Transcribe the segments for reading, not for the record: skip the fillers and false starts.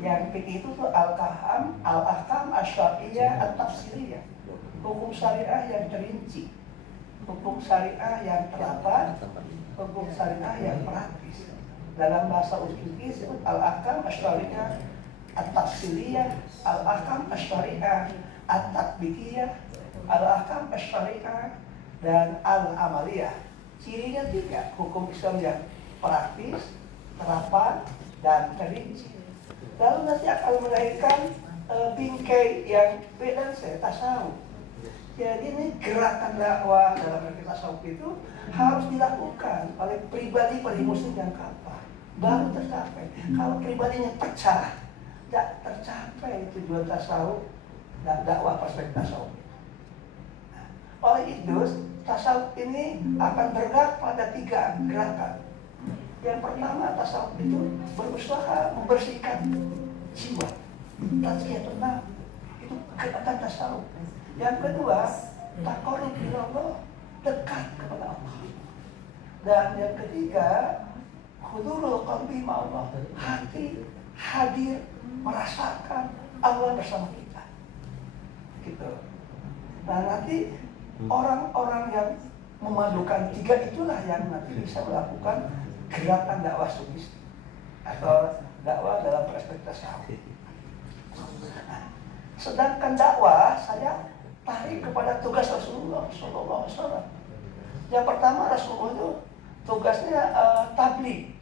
Yang fikih itu tuh al-ahkam asy-syar'iyyah at-tafsiriyah. Hukum syariah yang terinci, hukum syariah yang terapan, hukum syariah yang praktis. Dalam bahasa usul fikih disebut al-ahkam asy-syar'iyyah at-tafsiriyah, al-ahkam asy-syar'iyyah at-tatbiqiyah, al-ahkam asy-syar'iyyah dan al-amaliyah. Cirinya 3, hukum Islam yang praktis, terapan, dan terinci. Lalu nanti akan melahirkan bingkai yang beda, tasawuf. Jadi ini gerakan dakwah dalam arti tasawuf itu harus dilakukan oleh pribadi muslim yang kapal, baru tercapai. Kalau pribadinya pecah, tidak tercapai tujuan tasawuf dan dakwah perspektif tasawuf. Nah, oleh itu tasawuf ini akan bergerak pada 3 gerakan. Yang pertama, tasawuf itu berusaha membersihkan jiwa, tazkiyatun nafs, itu gerakan tasawuf. Yang kedua, taqarrub ilallah, dekat kepada Allah. Dan yang ketiga, hudurul qalbi ma'allah, hati hadir merasakan Allah bersama kita. Gitu. Nah, nanti orang-orang yang memadukan 3 itulah yang nanti bisa melakukan gerakan dakwah sufis atau dakwah dalam perspektif tasawuf. Nah, sedangkan dakwah saya tarik kepada tugas Rasulullah SAW. Yang pertama, Rasulullah itu tugasnya tabligh.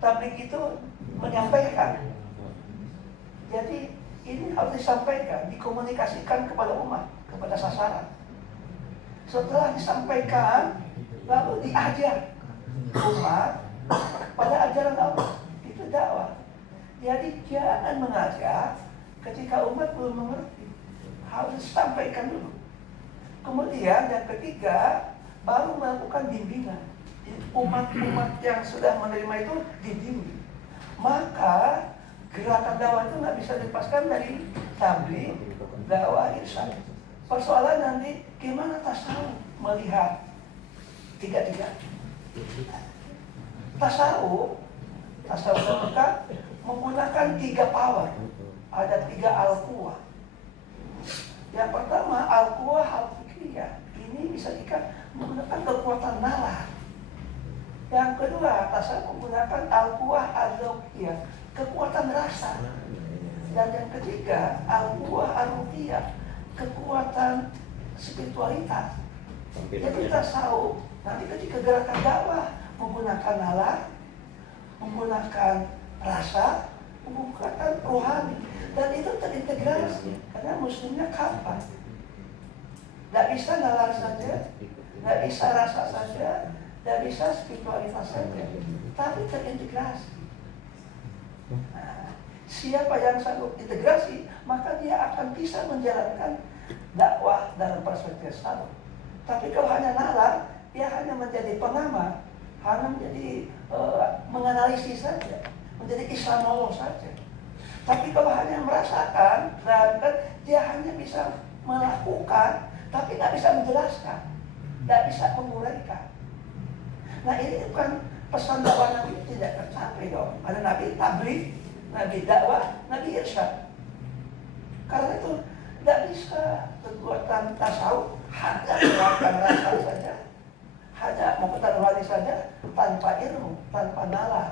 Tabligh itu menyampaikan. Jadi ini harus disampaikan, dikomunikasikan kepada umat, kepada sasaran. Setelah disampaikan, lalu diajar umat pada ajaran Allah. Itu dakwah. Jadi jangan mengajak ketika umat belum mengerti. Harus disampaikan dulu. Kemudian yang ketiga, baru melakukan bimbingan. Umat-umat yang sudah menerima itu dibimbing. Maka gerakan dakwah itu nggak bisa dilepaskan dari tabligh, dakwah, irsyad. Persoalan nanti gimana tasawuf melihat 3-3. Tasawuf dekat menggunakan 3 power. Ada 3 al-quwah. Yang pertama, al-quwah al-fikriyah. Ini bisa menggunakan kekuatan nalar. Yang kedua, tasawuf menggunakan al-quwah al-zawqiyah, kekuatan rasa. Dan yang ketiga, al-quwah al-ruhiyah, kekuatan spiritualitas. Jadi tasawuf nanti ketika gerakan dakwah menggunakan nalar, menggunakan rasa, menggunakan rohani, dan itu terintegrasi karena muslimnya kapan? Tidak bisa nalar saja, tidak bisa rasa saja, tidak bisa spiritualitas saja, tapi terintegrasi. Nah, siapa yang sanggup integrasi, maka dia akan bisa menjalankan dakwah dalam perspektif Islam. Tapi kalau hanya nalar, dia hanya menjadi pengamat, hanya menjadi menganalisis saja, menjadi Islamolog saja. Tapi kalau hanya merasakan, dan dia hanya bisa melakukan, tapi nggak bisa menjelaskan, nggak bisa menguraikan. Nah, ini bukan pesan dakwah Nabi, tidak tercapai dong. Ada Nabi tabligh, Nabi dakwah, Nabi irsyad. Karena itu nggak bisa kekuatan tasawuf hanya melakukan rasa saja, hanya mengikuti rohani saja, tanpa ilmu, tanpa nalar.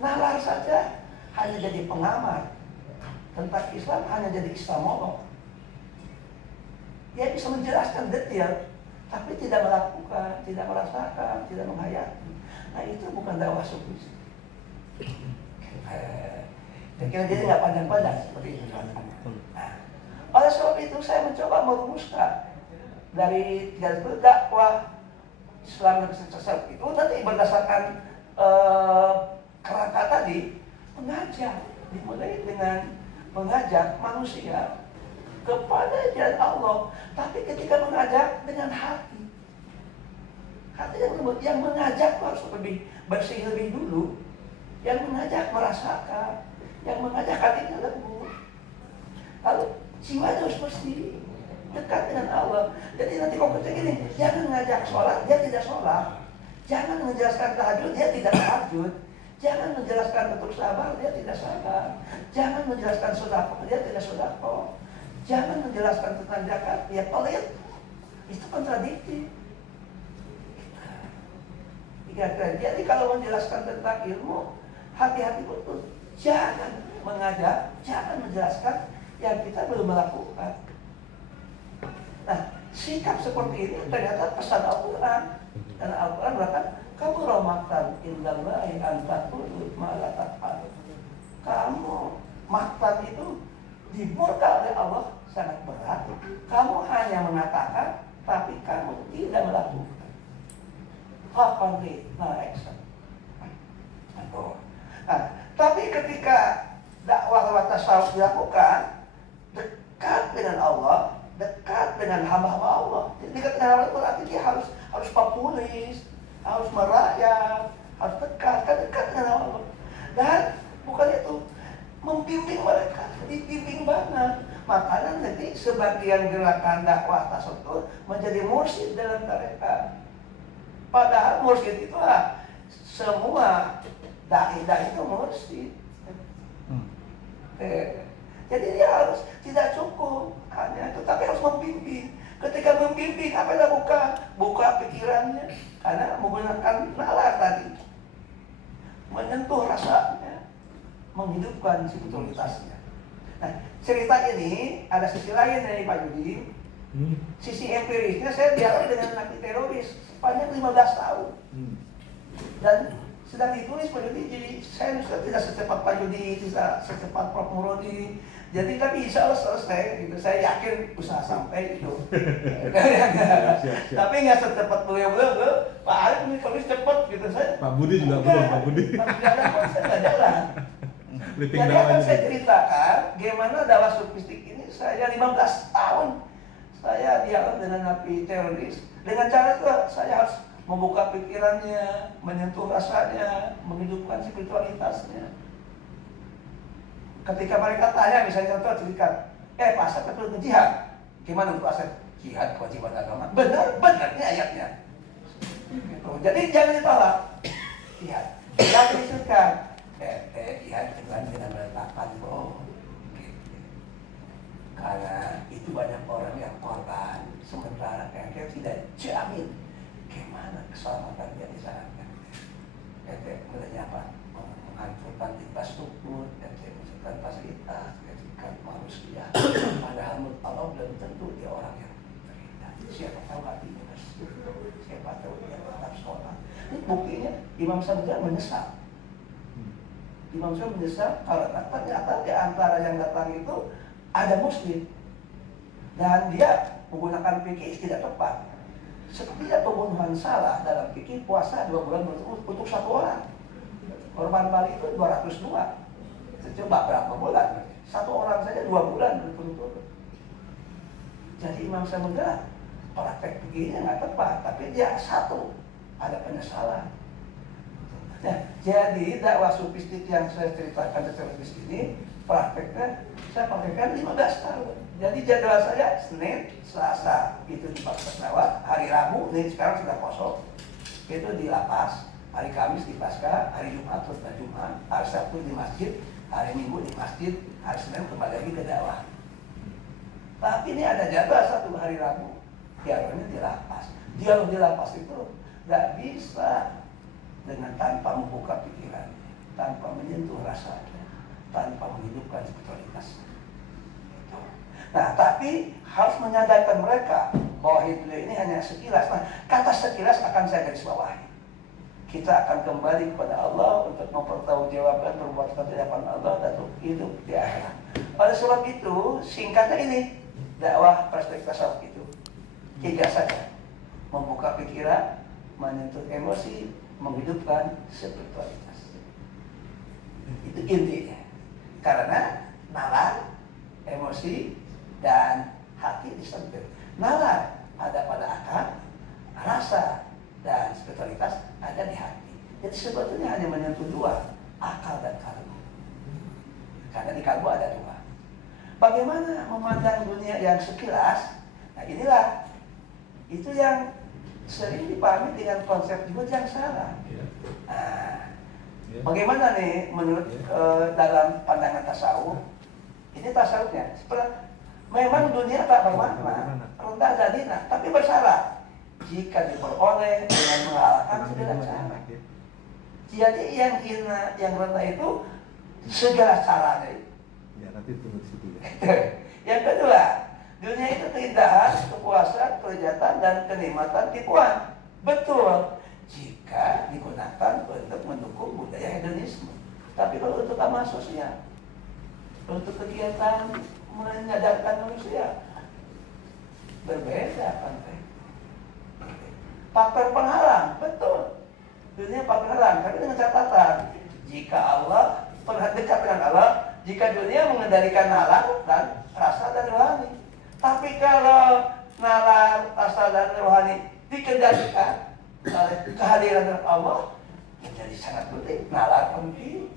Nalar saja hanya jadi pengamat tentang Islam, hanya jadi Islamolog. Dia bisa menjelaskan detail, tapi tidak melakukan, tidak merasakan, tidak menghayati. Nah, itu bukan dakwah sufis. Kira-kira dia nggak panjang-panjang seperti itu. Nah, oleh sebab itu saya mencoba merumuskan dari 3 dakwah Islam dan tasawuf itu tadi berdasarkan kerangka tadi, mengajak, dimulai dengan mengajak manusia kepada jalan Allah, tapi ketika mengajak dengan hati yang mengajak harus lebih bersih lebih dulu, yang mengajak merasakan, yang mengajak hatinya lembut, lalu jiwanya harus mesti dekat dengan Allah. Jadi nanti kalau kita gini, jangan ngajak sholat, dia tidak sholat. Jangan menjelaskan tahajud, dia tidak tahajud. Jangan menjelaskan untuk sabar, dia tidak sabar. Jangan menjelaskan sedekah, dia tidak sedekah. Jangan menjelaskan tentang zakat, dia pelit. Itu kontradiktif. Jadi kalau menjelaskan tentang ilmu, hati-hati betul. Jangan mengajar, jangan menjelaskan yang kita belum melakukan. Nah, sikap seperti ini ternyata pesan Al-Quran. Dan Al-Quran berkata, kamu rahmatan indallahi an taqulu ma la taf'alun. Kamu maktan itu dimurka oleh Allah sangat berat. Kamu hanya mengatakan, tapi kamu tidak melakukan. Haqqan action. Nah, tapi ketika dakwah tasawuf dilakukan, dekat dengan Allah, dekat dengan hamba-hamba Allah. Dekat dengan Allah berarti dia harus populis, harus merayap, harus dekat dengan Allah. Dan bukan itu, membimbing mereka, dibimbing banget. Makanya nanti sebagian gerakan dakwah tasawuf menjadi mursyid dalam tarekat. Padahal mursyid itu semua dai itu mursyid. Jadi dia harus tidak cukup hanya itu, tapi harus membimbing. Ketika membimbing, apa yang dilakukan? Buka pikirannya, karena menggunakan nalar tadi, menyentuh rasanya, menghidupkan spiritualitasnya. Nah, cerita ini ada sisi lain dari Pak Yudi. Sisi empirisnya, saya dialog dengan napi teroris sepanjang 15 tahun. Dan sedang ditulis Pak Yudi, jadi saya sudah tidak secepat Pak Yudi, tidak secepat Prof. Murodi. Jadi tapi insya Allah selesai, gitu. Saya yakin usaha sampai itu. Tapi nggak secepat beliau, Pak Arif ini tulis cepat gitu. Pak Budi juga belum, Pak Budi. Saya nggak jalan. Jadi akan saya ceritakan gimana dakwah sufistik ini saya 15 tahun saya dialog dengan napi teroris. Dengan cara itu saya harus membuka pikirannya, menyentuh rasanya, menghidupkan spiritualitasnya. Ketika mereka tanya, misalnya contoh cerita, Pak Asep betul jihad, gimana untuk Asep? Jihad kewajiban agama. Benar ini ayatnya. Gitu. Jadi jangan ditolak. Jihad. Jangan disukai. Jihad dengan meletakkan bom. Gitu. Karena itu banyak orang yang korban, sementara yang tidak jamin gimana keselamatan dia di sana. Mulanya apa? Menghancurkan infrastruktur, menghancurkan fasilitas, menghancurkan manusia. Padahal menurut Allah belum tentu dia orang yang beriman. Siapa tahu hatinya bersih, siapa tahu dia tetap sholat. Ini buktinya Imam Samudra menyesal. Imam Samudra menyesal karena ternyata di antara yang datang itu ada muslim dan dia menggunakan fikih tidak tepat. Seperti pembunuhan salah dalam fikih puasa 2 bulan untuk 1 orang. Korban Bali itu 202. Coba berapa bulan? 1 orang saja 2 bulan berturut-turut. Jadi Imam Samudra praktek fikihnya nggak tepat, tapi dia ada penyesalan. Nah, jadi dakwah sufistik yang saya ceritakan di sini prakteknya saya praktekkan 15 tahun. Jadi jadwal saya Senin, Selasa itu di pesawat, hari Rabu, ini sekarang sudah kosong, itu di lapas, hari Kamis di Pasca, hari Jumat khutbah Jumat, hari Sabtu di masjid, hari Minggu di masjid, hari Senin kembali lagi ke dakwah. Tapi ini ada jadwal 1 hari Rabu, dialognya di lapas. Dialog di lapas itu nggak bisa dengan tanpa membuka pikirannya, tanpa menyentuh rasanya, tanpa menghidupkan spiritualitasnya. Nah, tapi harus menyadarkan mereka bahwa hidup ini hanya sekilas. Nah, kata sekilas akan saya garis bawahi. Kita akan kembali kepada Allah untuk mempertanggungjawabkan perbuatan di hadapan Allah dan hidup di akhirat. Oleh sebab itu, singkatnya ini dakwah perspektif tasawuf itu 3 saja: membuka pikiran, menyentuh emosi, menghidupkan spiritualitas. Itu intinya. Karena nalar, emosi, dan hati disentuh. Nalar ada pada akal, rasa dan spiritualitas ada di hati. Jadi sebetulnya hanya menyentuh 2, akal dan kalbu. Karena di kalbu ada 2. Bagaimana memandang dunia yang sekilas? Nah, inilah itu yang sering dipahami dengan konsep jihad yang salah. Nah, Ya. Bagaimana nih menurut dalam pandangan tasawuf? Ini tasawufnya. Memang dunia tak bermakna, rendah dan hina, tapi bersyarat jika diperoleh dengan mengalahkan segala cara. Jadi yang hina, yang rendah itu segala caranya. Ya nanti tunggu di situ ya. Yang kedua, dunia itu keindahan, kepuasan, kelezatan, dan kenikmatan tipuan. Betul, jika digunakan untuk mendukung budaya hedonisme. Tapi kalau untuk amal sosial, untuk kegiatan menyadarkan manusia, berbeda pantai. Faktor penghalang, betul. Dunia faktor penghalang, tapi dengan catatan, jika Allah dekat dengan Allah, jika dunia mengendalikan nalar dan rasa dan rohani. Tapi kalau nalar, rasa dan rohani dikendalikan oleh kehadiran Allah, menjadi sangat penting. Nalar penting,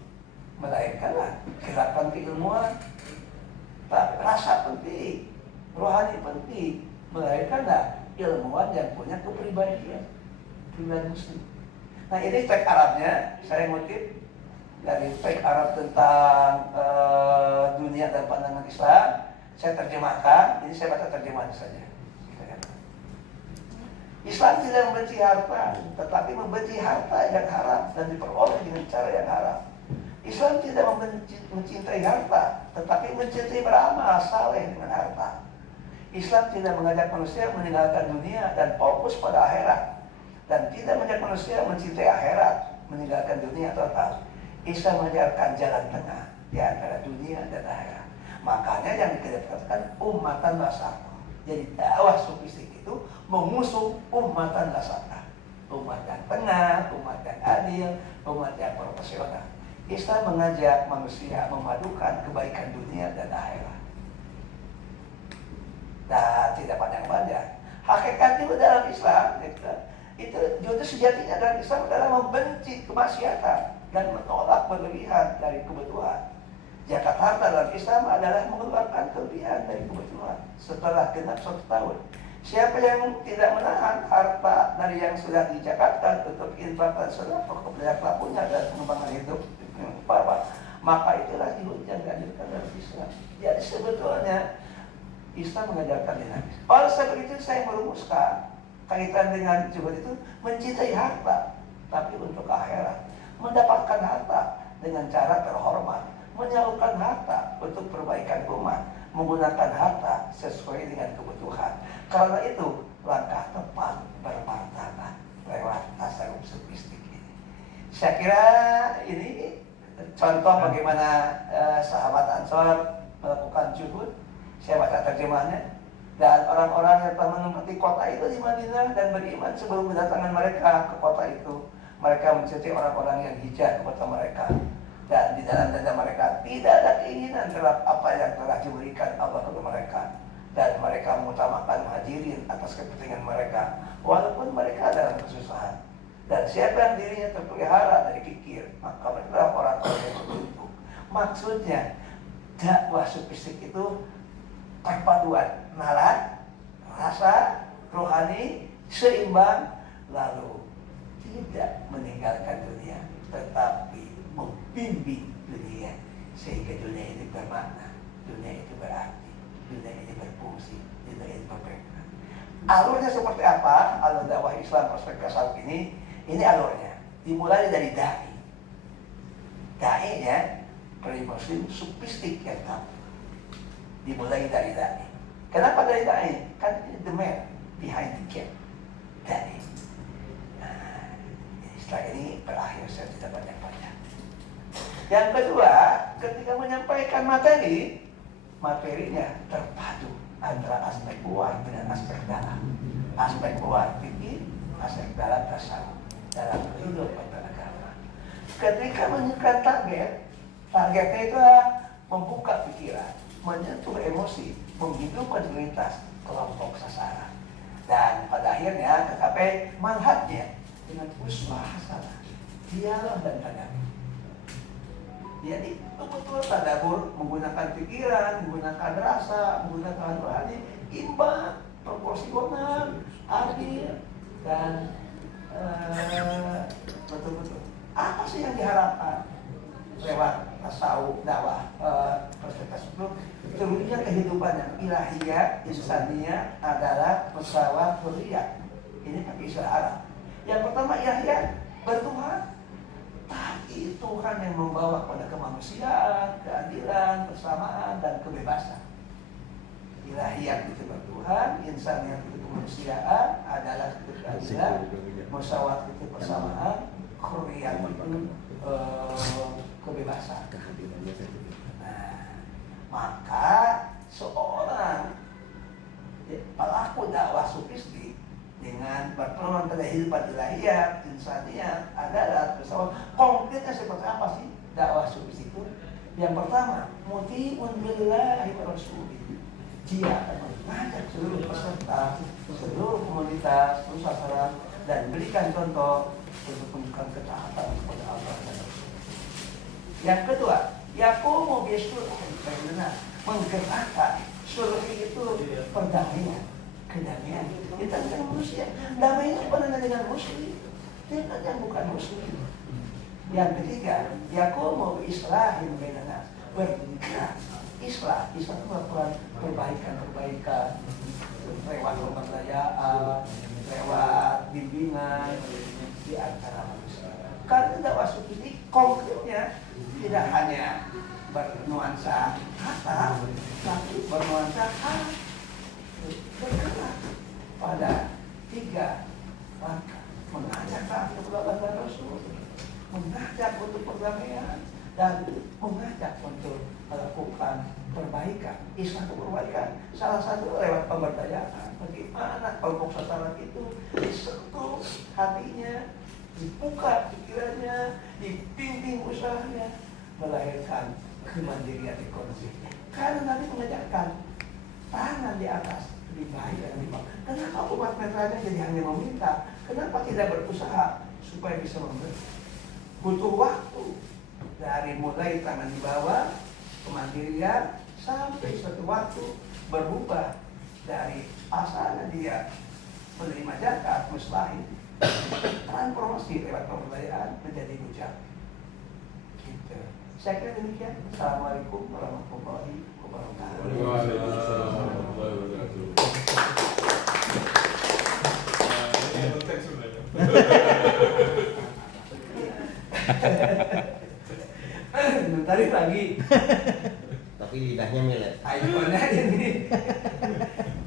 melahirkanlah gerakan keilmuan. Rasa penting, rohani penting, melahirkanlah ilmuwan yang punya kepribadian, pribadi muslim. Nah ini teks Arabnya, saya ngutip dari teks Arab tentang dunia dan pandangan Islam. Saya terjemahkan, ini saya baca terjemahan saja. Islam tidak membenci harta, tetapi membenci harta yang haram dan diperoleh dengan cara yang haram. Islam tidak mencintai harta, tetapi mencintai beramal saleh dengan harta. Islam tidak mengajak manusia meninggalkan dunia dan fokus pada akhirat, dan tidak mengajak manusia mencintai akhirat, meninggalkan dunia total. Islam mengajarkan jalan tengah di antara dunia dan akhirat. Makanya yang dikatakan ummatan wasata. Jadi dakwah sufistik itu mengusung ummatan wasata, umat yang tengah, umat yang adil, umat yang profesional. Islam mengajak manusia memadukan kebaikan dunia dan akhirat. Dan tidak panjang-panjang. Hakikatnya dalam Islam itu justru sejatinya dalam Islam adalah membenci kemaksiatan dan menolak berlebihan dari kebutuhan. Zakat harta dalam Islam adalah mengeluarkan kelebihan dari kebutuhan setelah genap 1 tahun. Siapa yang tidak menahan harta dari yang sudah dizakatkan untuk infak dan sedekah kepada pelakunya dan pengembangan hidup, maka itulah dihujat dan dianjurkan dalam Islam. Jadi sebetulnya Islam mengajarkan dinamis. Oleh sebab itu saya merumuskan kaitan dengan juhud itu mencintai harta, tapi untuk akhirat, mendapatkan harta dengan cara terhormat, menyalurkan harta untuk perbaikan umat, menggunakan harta sesuai dengan kebutuhan. Karena itu langkah tepat bermartabat lewat tasawuf sufistik ini. Saya kira ini contoh bagaimana sahabat Ansor melakukan juhud. Saya baca terjemahannya. Dan orang-orang yang telah menempati kota itu di Madinah dan beriman sebelum kedatangan mereka ke kota itu, mereka mencintai orang-orang yang hijrah ke kota mereka. Dan di dalam dada mereka tidak ada keinginan terhadap apa yang telah diberikan Allah kepada mereka. Dan mereka mengutamakan muhajirin atas kepentingan mereka, walaupun mereka dalam kesusahan. Dan siapa yang dirinya terpelihara dari kikir, maka mereka adalah orang-orang yang beruntung. Maksudnya, dakwah sufistik itu perpaduan nalar, rasa, rohani, seimbang, lalu tidak meninggalkan dunia, tetapi membimbing dunia sehingga dunia ini bermakna, dunia itu berarti, dunia ini berfungsi, dunia ini bermakna. Alurnya seperti apa? Alur dakwah Islam perspektif saat ini alurnya dimulai dari dai. Dai-nya muslim sufistik yang tahu. Dimulai dari dai. Kenapa dari dai? Kan the man behind the camp. Dai. Nah, setelah ini berakhir saya tidak banyak-banyak. Yang kedua, ketika menyampaikan materi, materinya terpadu antara aspek luar dengan aspek dalam. Aspek luar fikih, aspek dalam tasawuf dalam kehidupan beragama. Ketika menentukan targetnya itu membuka pikiran, menyentuh emosi, menghidupkan lintas kelompok sasaran. Dan pada akhirnya tercapai manhajnya dengan uswah hasanah, dialog dan tadabbur. Jadi betul-betul tadabbur menggunakan pikiran, menggunakan rasa, menggunakan rohani, imbang, proporsional, adil, dan betul-betul Apa sih yang diharapkan lewat tasawuf, dakwah, perspektif itu? Turunnya kehidupannya ilahiyah, insaniyah adalah pesawat hurriyah. Ini pakai istilah Arab. Yang pertama ilahiyah, bertuhan. Tapi Tuhan yang membawa pada kemanusiaan, keadilan, persamaan, dan kebebasan. Ilahiyat itu bertuhan, insaniyat itu kemanusiaan, adalah itu keadilan, musyawarah itu persamaan, hurriyat itu kebebasan. Nah, maka seorang pelaku dakwah sufistik dengan berperan pada kehidupan ilahiyat, insaniyat adalah pesawat. Konkretnya seperti apa sih dakwah sufistik itu? Yang pertama, muti'un billahi wa rasulih. Dia akan mengajak seluruh peserta, seluruh komunitas, seluruh sasaran, dan berikan contoh untuk menunjukkan ketaatan kepada Allah dan Rasul. Yang kedua, yaqumu bisulhi bainana, menggerakkan sulhi itu perdamaian, kedamaian kita dengan manusia. Damainya bukan dengan muslim, dengan yang bukan muslim. Yang ketiga, yaqumu bi islahin bainana, bergerak Islam itu melakukan perbaikan lewat pemberdayaan, lewat bimbingan di antara manusia. Karena dakwah sufistik konkretnya tidak hanya bernuansa kata, tapi bernuansa hal, bergerak pada 3 langkah: mengajak kepada Allah Rasul, mengajak untuk perdamaian, dan mengajak untuk melakukan perbaikan. Islam itu perbaikan salah satu lewat pemberdayaan. Bagaimana kelompok sasaran itu disentuh hatinya, dibuka pikirannya, dibimbing usahanya, melahirkan kemandirian ekonomi. Karena Nabi mengajarkan tangan di atas lebih baik dari di bawah. Kenapa umat mereka jadi hanya meminta? Kenapa tidak berusaha supaya bisa memberi? Butuh waktu dari mulai tangan di bawah, kemandirian, sampai suatu waktu berubah dari asalnya dia menerima zakat, mustahil, transformasi lewat pemberdayaan menjadi bujang. Gitu. Saya kira demikian. Assalamualaikum warahmatullahi wabarakatuh. Waalaikumsalam warahmatullahi wabarakatuh. Ini konteks sebenarnya. Tarik lagi. Tapi lidahnya milet. Ikonnya ini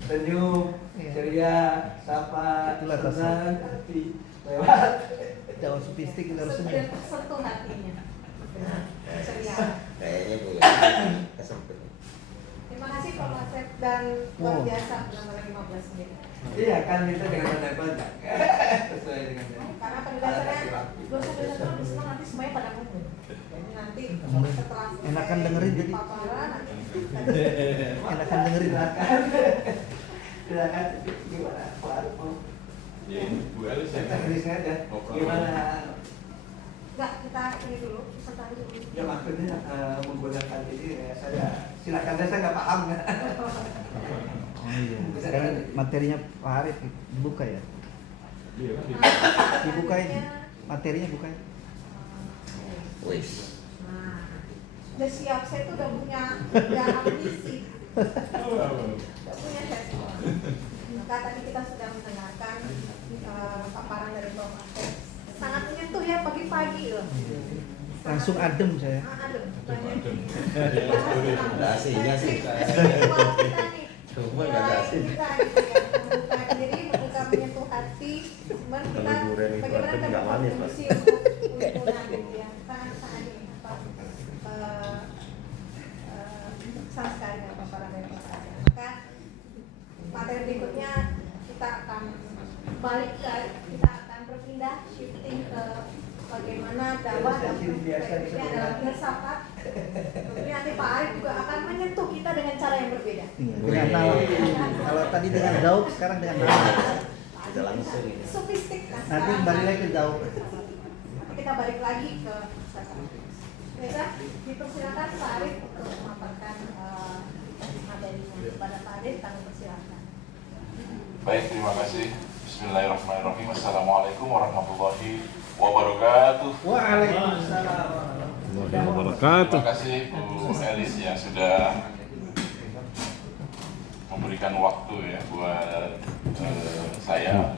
senyum, ceria, sapa, Itulah senang, hati lewat. Dakwah sufistik kita harus Sudah tersentuh hatinya. Ceria. Kayaknya gue kesempet. Terima kasih Pak Masep dan luar biasa benar-benar 15 menit. Iya kan itu dengan banyak sesuai dengan Karena pada dasarnya dosa-dosa itu lebih senang nanti semuanya pada ngumpul. Jadi nanti setelah Enakan dengerin jadi. paparan nanti enakan dengerin. silakan gimana Pak Ya, Bu Elis ya. teknisnya aja gimana enggak kita ini dulu peserta dulu. ya maksudnya menggunakan ini ya, saya silakan saya nggak paham ya. Oh iya. Sekarang materinya Pak Arif dibuka ya. Iya kan. Dibukain. Materinya bukain. Wis. Nah, udah siap, saya tuh udah punya ambisi, udah punya chef. Maka tadi kita sudah mendengarkan paparan dari Pak Masep. Sangat menyentuh ya pagi-pagi loh. Langsung adem saya. Adem, banyak. Ada AC-nya sih. Spiritual kita nih. Cuma nggak ada AC. Kita gitu ya, membuka diri, membuka menyentuh hati. Cuman kita Kalau durian itu bagaimana adem kita nggak manis, Pak. berkontribusi untuk gitu ya. Sangat ini apa? Besar sekali dengan paparan dari Pak Masep. Maka materi berikutnya kita akan balik ke, kita akan berpindah shifting ke bagaimana dakwah dan perspektifnya adalah filsafat. Tentunya nanti Pak Arif juga akan menyentuh kita dengan cara yang berbeda. Iya, dengan nalar. Kalau tadi dengan daub, sekarang dengan nalar. Tidak langsung ini. Sofistik. Nanti kembali lagi ke daub. Nanti kita balik lagi ke filsafat. Baiklah, dipersilakan Pak Arif untuk memaparkan materinya. Kepada Pak Arif, kami persilakan. Baik, terima kasih. Bismillahirrahmanirrahim. Assalamualaikum warahmatullahi wabarakatuh. Waalaikumsalam. Warahmatullahi wabarakatuh. Terima kasih Bu Elis yang sudah memberikan waktu ya buat saya.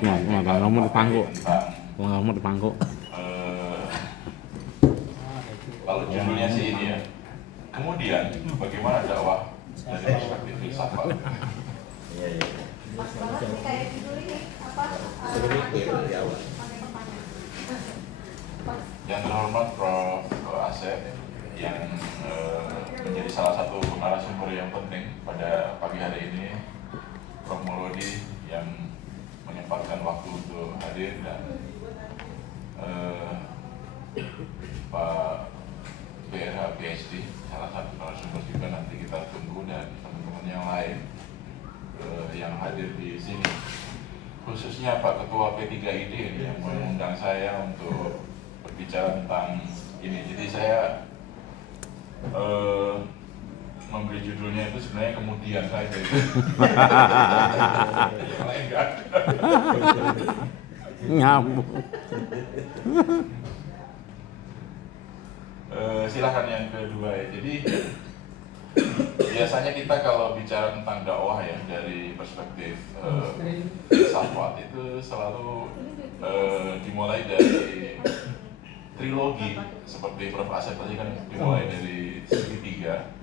Ngomong di pangku. Tentang Ngomong di pangku. kalau judulnya sih ini ya. Kemudian bagaimana dakwah dari perspektif filsafat? Iya, iya. Mas banget nih kayak judul ini apa? Suruh mikir dari awal. Pakai pertanyaan. Mas, Yang terhormat Prof. Asep yang menjadi salah satu narasumber yang penting pada pagi hari ini, Prof. Mauludi yang menyempatkan waktu untuk hadir, dan Pak BRH PhD, salah satu narasumber juga nanti kita tunggu, dan teman-teman yang lain yang hadir di sini, khususnya Pak Ketua P3ID yang mengundang saya untuk berbicara tentang ini. Jadi saya memberi judulnya itu sebenarnya kemudian saja itu. Yang lain nggak ada. Nyambung. Silahkan yang kedua ya. Jadi biasanya kita kalau bicara tentang dakwah ya dari perspektif filsafat itu selalu dimulai dari trilogi, seperti Prof. Asep tadi kan dimulai dari segitiga.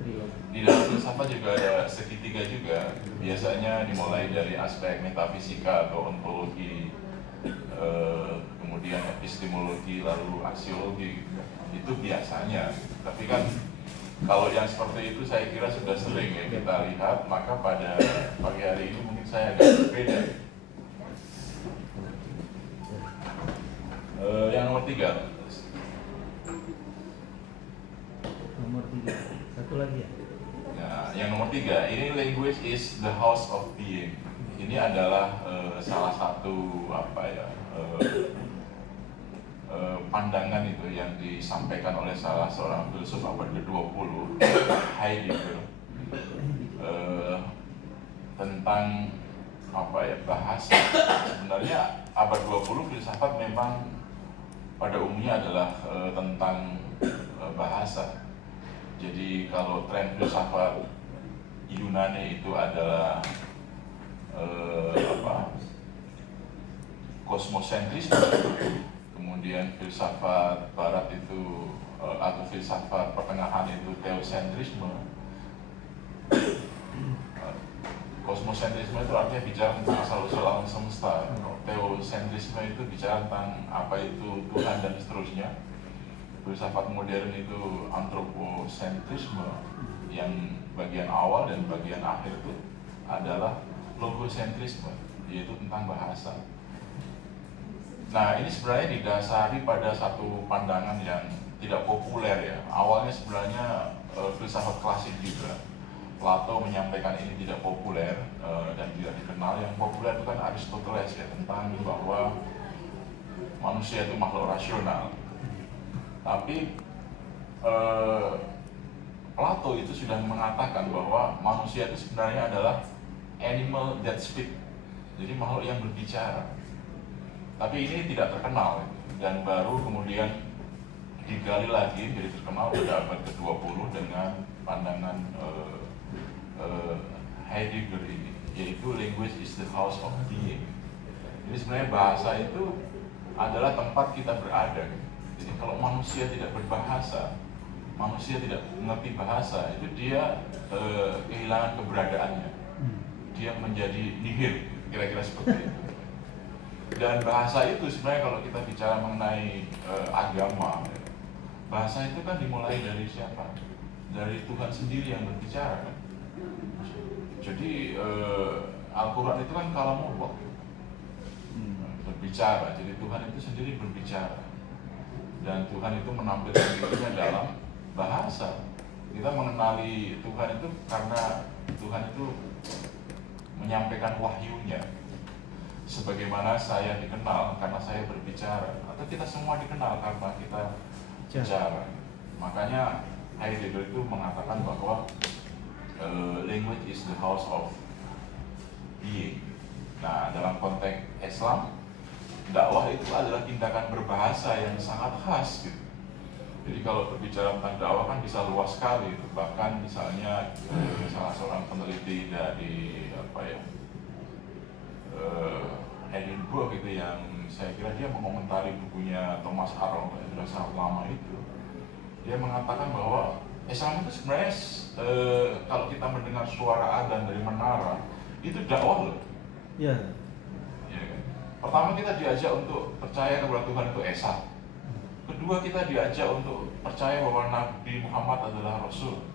Di dalam filsafat juga ada segitiga juga. Biasanya dimulai dari aspek metafisika atau ontologi, kemudian epistemologi, lalu aksiologi. Itu biasanya. Tapi kan kalau yang seperti itu saya kira sudah sering ya kita lihat, maka pada pagi hari ini mungkin saya agak berbeda. Yang nomor 3. Nomor 3. Satu lagi ya. Nah, yang nomor 3, ini language is the house of being. Ini adalah salah satu pandangan itu yang disampaikan oleh salah seorang filsuf abad ke-20, Heidegger, tentang bahasa. Sebenarnya abad 20 filsafat memang pada umumnya adalah tentang bahasa. Jadi kalau tren filsafat Yunani itu adalah kosmosentrisme, kemudian filsafat Barat itu atau filsafat pertengahan itu teosentrisme. Kosmosentrisme itu artinya bicara tentang asal-usul alam semesta. Teosentrisme itu bicara tentang apa itu Tuhan dan seterusnya. Filsafat modern itu antroposentrisme, yang bagian awal dan bagian akhir itu adalah logosentrisme, yaitu tentang bahasa. Nah, ini sebenarnya didasari pada satu pandangan yang tidak populer ya. Awalnya sebenarnya filsafat klasik juga. Plato menyampaikan ini tidak populer dan tidak dikenal. Yang populer itu kan Aristoteles ya, tentang bahwa manusia itu makhluk rasional. Tapi Plato itu sudah mengatakan bahwa manusia itu sebenarnya adalah animal that speak, jadi makhluk yang berbicara. Tapi ini tidak terkenal dan baru kemudian digali lagi jadi terkenal pada abad ke-20 dengan pandangan Heidegger ini, yaitu language is the house of being. Jadi sebenarnya bahasa itu adalah tempat kita berada. Jadi kalau manusia tidak berbahasa, manusia tidak mengerti bahasa, itu dia kehilangan keberadaannya. Dia menjadi nihil, kira-kira seperti itu. Dan bahasa itu sebenarnya kalau kita bicara mengenai agama, bahasa itu kan dimulai dari siapa? Dari Tuhan sendiri yang berbicara kan. Jadi Al-Quran itu kan kalamullah, berbicara. Jadi Tuhan itu sendiri berbicara. Dan Tuhan itu menampilkan dirinya dalam bahasa. Kita mengenali Tuhan itu karena Tuhan itu menyampaikan wahyunya. Sebagaimana saya dikenal karena saya berbicara, atau kita semua dikenal karena kita bicara. Makanya Heidegger itu mengatakan bahwa language is the house of being. Nah, dalam konteks Islam, dakwah itu adalah tindakan berbahasa yang sangat khas gitu. Jadi kalau berbicara tentang dakwah kan bisa luas sekali gitu. Bahkan misalnya salah seorang peneliti dari Edinburgh gitu yang saya kira dia mengomentari bukunya Thomas Arrow yang sudah sangat lama itu, dia mengatakan bahwa Islam itu sebenarnya kalau kita mendengar suara adzan dari menara itu dakwah loh. Ya. Ya kan? Pertama kita diajak untuk percaya kepada Tuhan itu esa. Kedua kita diajak untuk percaya bahwa Nabi Muhammad adalah Rasul.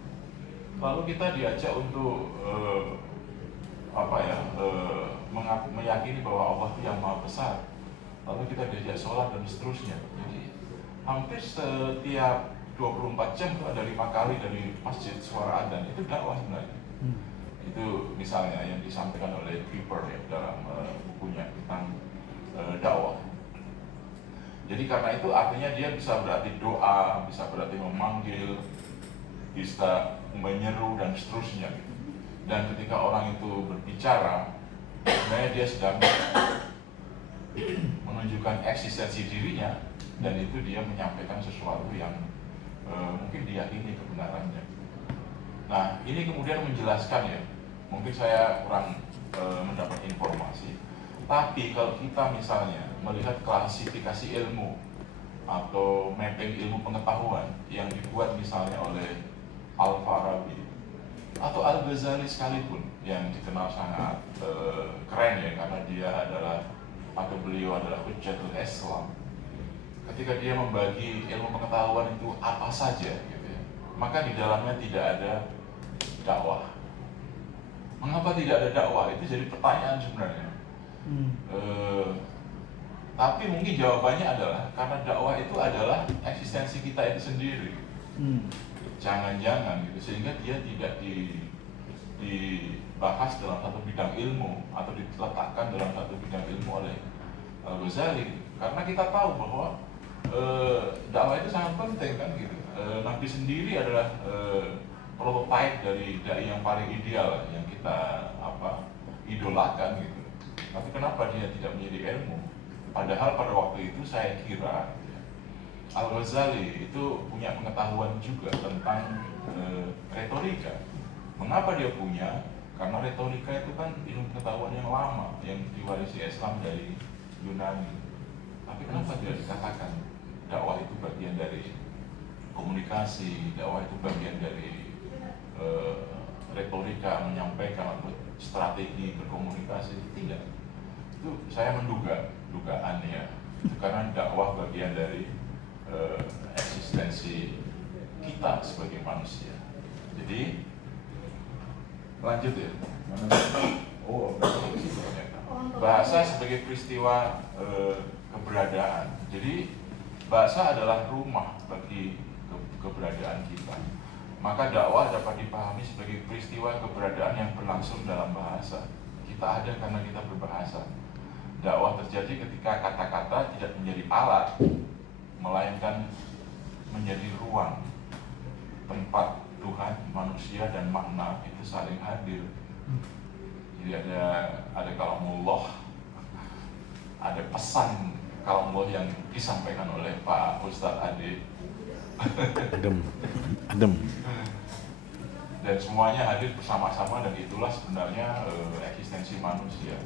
Lalu kita diajak untuk meyakini bahwa Allah itu yang maha besar. Lalu kita diajak sholat dan seterusnya. Jadi hampir setiap 24 jam itu ada 5 kali dari masjid suara adzan, itu dakwah sebenarnya. Itu misalnya yang disampaikan oleh Piper ya, dalam bukunya tentang dakwah. Jadi karena itu artinya dia bisa berarti doa, bisa berarti memanggil, bisa menyeru dan seterusnya gitu. Dan ketika orang itu berbicara, sebenarnya dia sedang menunjukkan eksistensi dirinya, dan itu dia menyampaikan sesuatu yang mungkin diyakini kebenarannya. Nah, ini kemudian menjelaskan ya, mungkin saya kurang mendapat informasi. Tapi kalau kita misalnya melihat klasifikasi ilmu atau mapping ilmu pengetahuan yang dibuat misalnya oleh Al-Farabi atau Al-Ghazali sekalipun, yang dikenal sangat keren ya karena dia adalah atau beliau adalah Hujjatul Islam. Ketika dia membagi ilmu pengetahuan itu apa saja gitu ya, maka di dalamnya tidak ada dakwah. Mengapa tidak ada dakwah? Itu jadi pertanyaan sebenarnya. Tapi mungkin jawabannya adalah karena dakwah itu adalah eksistensi kita itu sendiri. Jangan-jangan gitu, sehingga dia tidak dibahas dalam satu bidang ilmu atau diletakkan dalam satu bidang ilmu oleh Al-Ghazali. Karena kita tahu bahwa dakwah itu sangat penting kan gitu. Nabi sendiri adalah prototipe dari dai yang paling ideal yang kita idolakan gitu. Tapi kenapa dia tidak menjadi ilmu? Padahal pada waktu itu saya kira Al-Ghazali itu punya pengetahuan juga tentang retorika. Mengapa dia punya? Karena retorika itu kan ilmu pengetahuan yang lama yang diwarisi Islam dari Yunani. Tapi kenapa tidak dikatakan dakwah itu bagian dari komunikasi, dakwah itu bagian dari retorika, menyampaikan atau strategi berkomunikasi? Tidak. Itu saya dugaan ya. Itu karena dakwah bagian dari eksistensi kita sebagai manusia. Jadi lanjut ya. Bahasa sebagai peristiwa keberadaan. Jadi bahasa adalah rumah bagi keberadaan kita. Maka dakwah dapat dipahami sebagai peristiwa keberadaan yang berlangsung dalam bahasa. Kita ada karena kita berbahasa. Dakwah terjadi ketika kata-kata tidak menjadi alat, melainkan menjadi ruang tempat Tuhan, manusia, dan makna itu saling hadir. Jadi ada kalamullah, ada pesan kalamullah yang disampaikan oleh Pak Ustadz Ade. Adem. Dan semuanya hadir bersama-sama, dan itulah sebenarnya eksistensi manusia.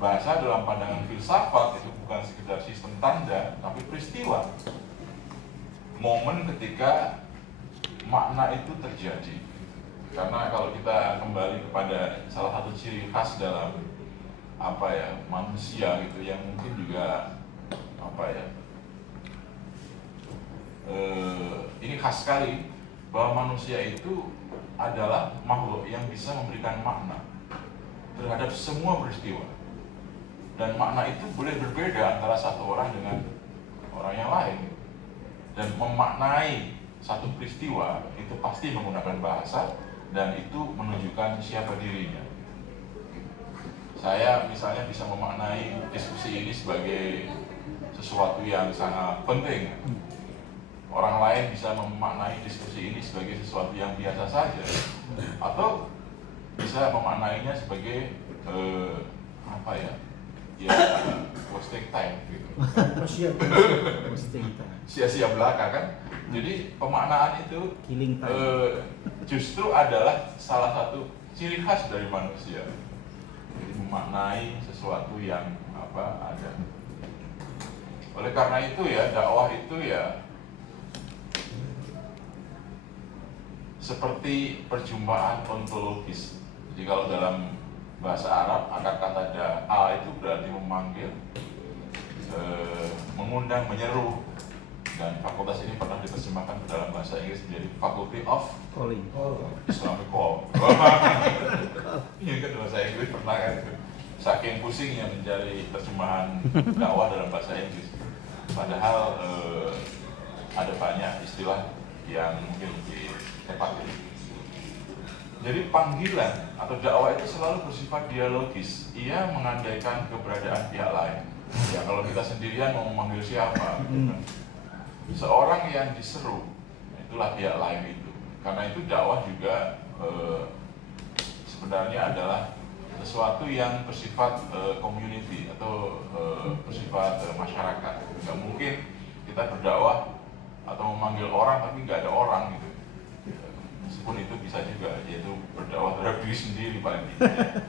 Bahasa dalam pandangan filsafat itu bukan sekedar sistem tanda, tapi peristiwa. Momen ketika makna itu terjadi. Karena kalau kita kembali kepada salah satu ciri khas dalam manusia gitu, yang mungkin juga ini khas sekali, bahwa manusia itu adalah makhluk yang bisa memberikan makna terhadap semua peristiwa. Dan makna itu boleh berbeda antara satu orang dengan orang yang lain. Dan memaknai satu peristiwa itu pasti menggunakan bahasa, dan itu menunjukkan siapa dirinya. Saya misalnya bisa memaknai diskusi ini sebagai sesuatu yang sangat penting. Orang lain bisa memaknai diskusi ini sebagai sesuatu yang biasa saja, atau bisa memaknainya sebagai ya wasting time gitu. Sia-sia belaka kan. Jadi pemaknaan itu Killing time. justru adalah salah satu ciri khas dari manusia. Jadi memaknai sesuatu yang ada. Oleh karena itu ya, dakwah itu ya seperti perjumpaan ontologis. Jadi kalau dalam bahasa Arab akar kata da'a itu berarti memanggil, mengundang, menyeru. Dan fakultas ini pernah diterjemahkan ke dalam bahasa Inggris menjadi Faculty of Calling. Islamic Call. Iya kan bahasa Inggris pernah kan itu. Saking pusingnya mencari terjemahan dakwah dalam bahasa Inggris. Padahal ada banyak istilah yang mungkin lebih tepat. Jadi panggilan atau dakwah itu selalu bersifat dialogis. Ia mengandaikan keberadaan pihak lain. Ya kalau kita sendirian mau memanggil siapa? Gitu kan. Seorang yang diseru, itulah pihak lain itu. Karena itu dakwah juga sebenarnya adalah sesuatu yang bersifat community atau bersifat masyarakat. Nggak mungkin kita berdakwah atau memanggil orang tapi nggak ada orang gitu. Meskipun itu bisa juga, yaitu berdakwah terhadap diri sendiri paling tidak.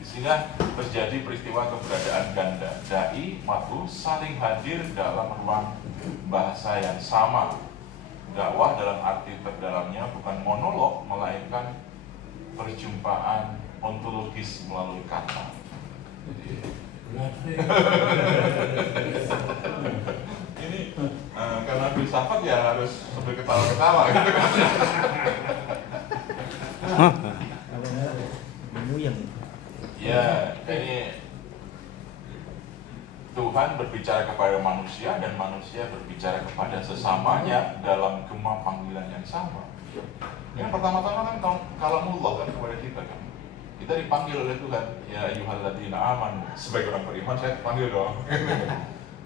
Di sini terjadi peristiwa keberadaan ganda, dai, matbu saling hadir dalam ruang bahasa yang sama. Dakwah dalam arti terdalamnya bukan monolog, melainkan perjumpaan ontologis melalui kata. Jadi, ini karena filsafat ya harus sambil ketawa-ketawa gitu kan. Muyang. Ya, ini Tuhan berbicara kepada manusia dan manusia berbicara kepada sesamanya dalam gema panggilan yang sama. Yang pertama-tama kan kalamullah kan kepada kita kan. Kita dipanggil oleh Tuhan, ya ayyuhalladzina amanu. Sebagai orang beriman saya dipanggil dong.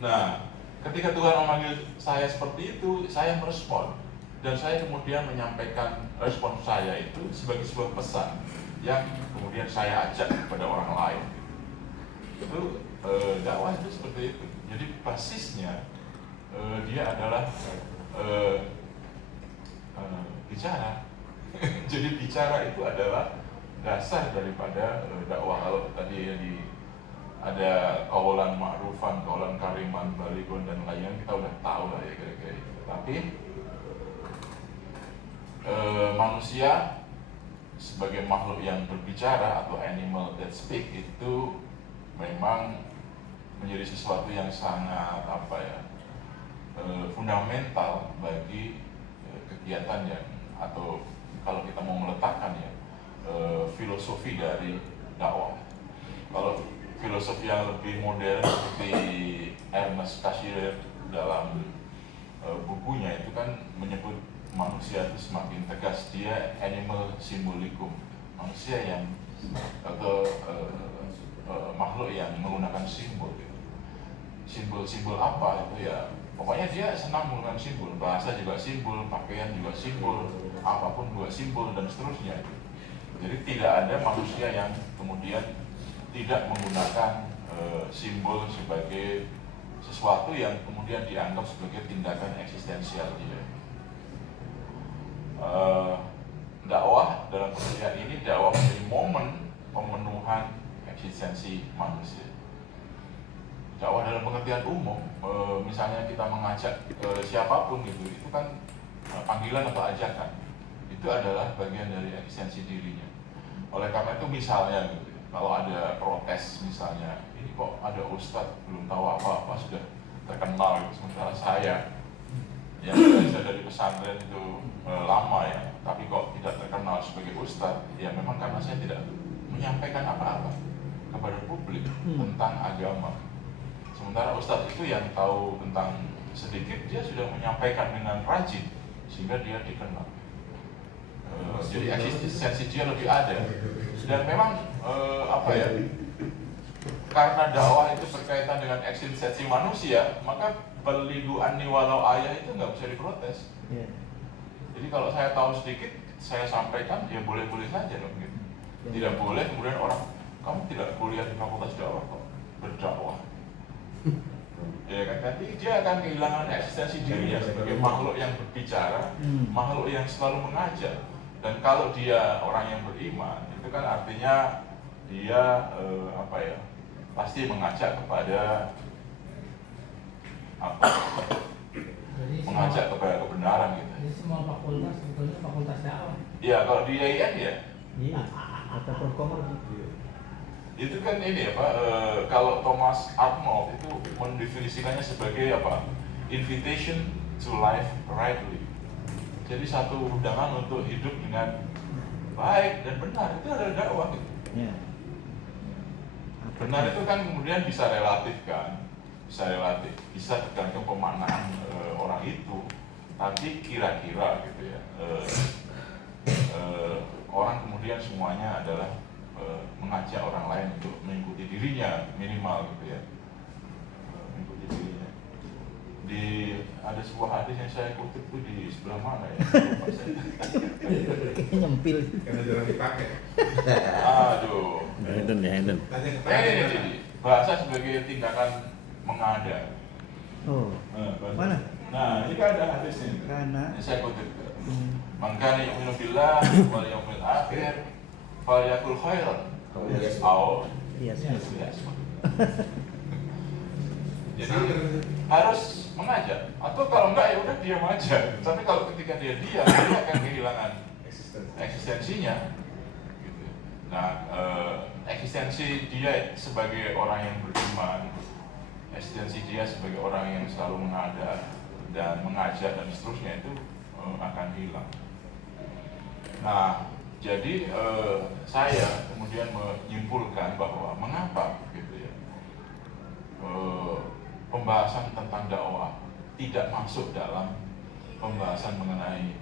Nah, ketika Tuhan memanggil saya seperti itu, saya merespon. Dan saya kemudian menyampaikan respon saya itu sebagai sebuah pesan yang kemudian saya ajak kepada orang lain. Itu dakwah itu seperti itu. Jadi basisnya dia adalah bicara. Jadi bicara itu adalah dasar daripada dakwah. Kalau tadi ada kaulan ma'rufan, kaulan kariman, balighun dan lain-lain kita udah tahu lah ya kira-kira itu. Tapi manusia sebagai makhluk yang berbicara atau animal that speak itu memang menjadi sesuatu yang sangat fundamental bagi kegiatan yang atau kalau kita mau meletakkan ya filosofi dari dakwah. Kalau filosofi yang lebih modern seperti Ernest Cassirer dalam bukunya itu kan menyebut manusia itu semakin tegas, dia animal symbolicum, manusia yang atau makhluk yang menggunakan simbol gitu. Simbol-simbol apa itu ya pokoknya dia senang menggunakan simbol, bahasa juga simbol, pakaian juga simbol, apapun juga simbol dan seterusnya. Jadi tidak ada manusia yang kemudian tidak menggunakan simbol sebagai sesuatu yang kemudian dianggap sebagai tindakan eksistensial dia. Dakwah dalam pengertian ini dakwah menjadi momen pemenuhan eksistensi manusia. Dakwah dalam pengertian umum, misalnya kita mengajak siapapun gitu, itu kan panggilan atau ajakan. Itu adalah bagian dari eksistensi dirinya. Oleh karena itu misalnya gitu, kalau ada protes misalnya, ini kok ada ustadz belum tahu apa-apa sudah terkenal gitu, sementara saya yang belajar dari pesantren itu lama ya, tapi kok tidak terkenal sebagai ustadz, ya memang karena saya tidak menyampaikan apa-apa kepada publik tentang agama. Sementara ustadz itu yang tahu tentang sedikit, dia sudah menyampaikan dengan rajin sehingga dia dikenal. Jadi eksistensi dia lebih ada. Dan memang karena dakwah itu berkaitan dengan eksistensi manusia, maka beligu anni walau ayah itu nggak bisa diprotes. Jadi kalau saya tahu sedikit, saya sampaikan, ya boleh-boleh saja dong gitu. Tidak boleh kemudian orang, kamu tidak kuliah di fakultas dakwah kok, berdakwah. Ya kan, nanti dia akan kehilangan eksistensi dirinya sebagai makhluk yang berbicara, makhluk yang selalu mengajak. Dan kalau dia orang yang beriman, itu kan artinya dia pasti mengajak kepada mengajak kepada kebenaran gitu. Jadi semua fakultas sebetulnya fakultas dakwah. Iya, kalau di IAIN ya. Iya, kata Prof. Komar gitu. Itu kan ini kalau Thomas Arnold itu mendefinisikannya sebagai invitation to life rightly. Jadi satu undangan untuk hidup dengan baik dan benar, itu adalah dakwah gitu. Iya. Benar itu kan kemudian bisa relatif kan, bisa tergantung pemaknaan orang itu. Tapi kira-kira gitu ya, orang kemudian semuanya adalah mengajak orang lain untuk mengikuti dirinya minimal gitu ya, mengikuti dirinya. Ada sebuah hadis yang saya kutip itu di sebelah mana ya? Kayaknya nyempil. Karena jarang dipakai. Aduh. Hidden ya, hidden. Ini bahasa sebagai tindakan mengada. Oh, mana? Nah, ini kan ada hadisnya. Karena Ini saya kutip. Man kana yu'minu billah wal yawmil akhir falyakul khairan. iya, Jadi harus mengajak, atau kalau enggak ya udah diam aja. Tapi kalau ketika dia diam, dia akan kehilangan eksistensinya. Gitu. Nah, eksistensi dia sebagai orang yang beriman, eksistensi dia sebagai orang yang selalu mengada dan mengajak dan seterusnya itu akan hilang. Nah, jadi saya kemudian menyimpulkan bahwa mengapa gitu ya, pembahasan tentang dakwah tidak masuk dalam pembahasan mengenai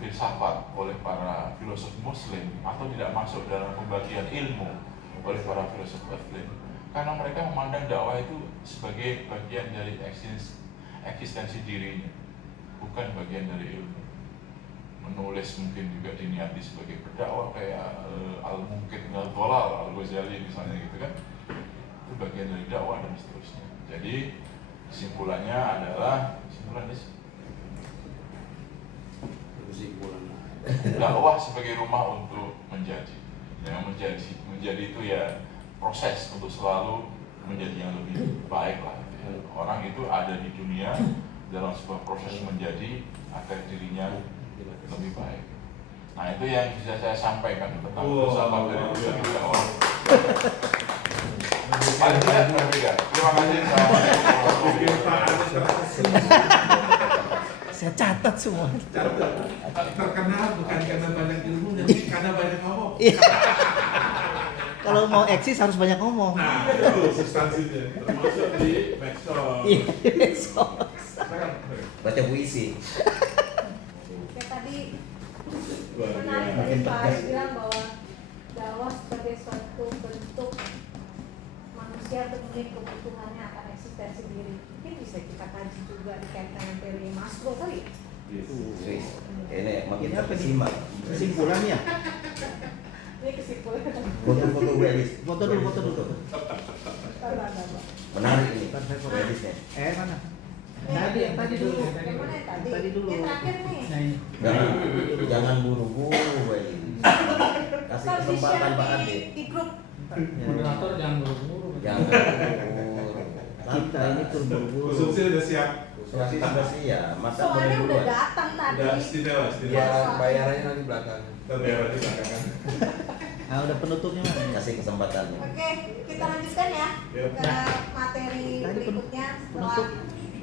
filsafat oleh para filosof Muslim, atau tidak masuk dalam pembagian ilmu oleh para filosof Muslim, karena mereka memandang dakwah itu sebagai bagian dari eksistensi dirinya, bukan bagian dari ilmu. Menulis mungkin juga diniati sebagai berdakwah, kayak Al-Mungkit Al-Dhalal, Al-Ghazali misalnya gitu kan, itu bagian dari dakwah dan seterusnya. Jadi kesimpulannya adalah dakwah sebagai rumah untuk menjadi. Yang menjadi itu ya proses untuk selalu menjadi yang lebih baik lah. Orang itu ada di dunia dalam sebuah proses menjadi agar dirinya lebih baik. Nah, itu yang bisa saya sampaikan tentang filsafat dari dakwah. Paling tidak berbeda. Terima kasih. saya catat semua. Terkenal bukan karena banyak ilmu, tapi karena banyak ngomong. Kalau mau eksis harus banyak ngomong. Nah, itu substansinya. Termasuk di medsos. Iya, medsos. Baca puisi. Ya tadi menarik tadi Pak Arif bilang bahwa dakwah sebagai suatu bentuk manusia untuk memenuhi kebutuhannya akan eksistensi diri. Mungkin bisa kita kaji juga dikaitkan dengan teori Maslow kali. Ini makin Ini apa nih? terkesima. Kesimpulannya. Ini kesimpulan. Foto-foto Welis. Foto dulu. Menarik ini. Ntar saya foto. Welisnya. Mana? Yang Tadi dulu. Yang mana yang tadi? Tadi dulu. Yang terakhir nih. Nah ini. Jangan buru-buru Welis. Kasih Ntar kesempatan di-share Pak Ade. di grup. Moderator jangan buru-buru. Jangan buru-buru. Kita ini tuh buru-buru. Khususnya udah siap. Masih sudah siap. Masa Soalnya udah duluan. datang tadi. Udah istimewa. Bayarannya nanti belakang. Terbayar di belakangan. Nah, udah penutupnya mana? Kasih kesempatannya. Oke, kita lanjutkan ya Yuk. ke materi Tadi berikutnya setelah. penutup.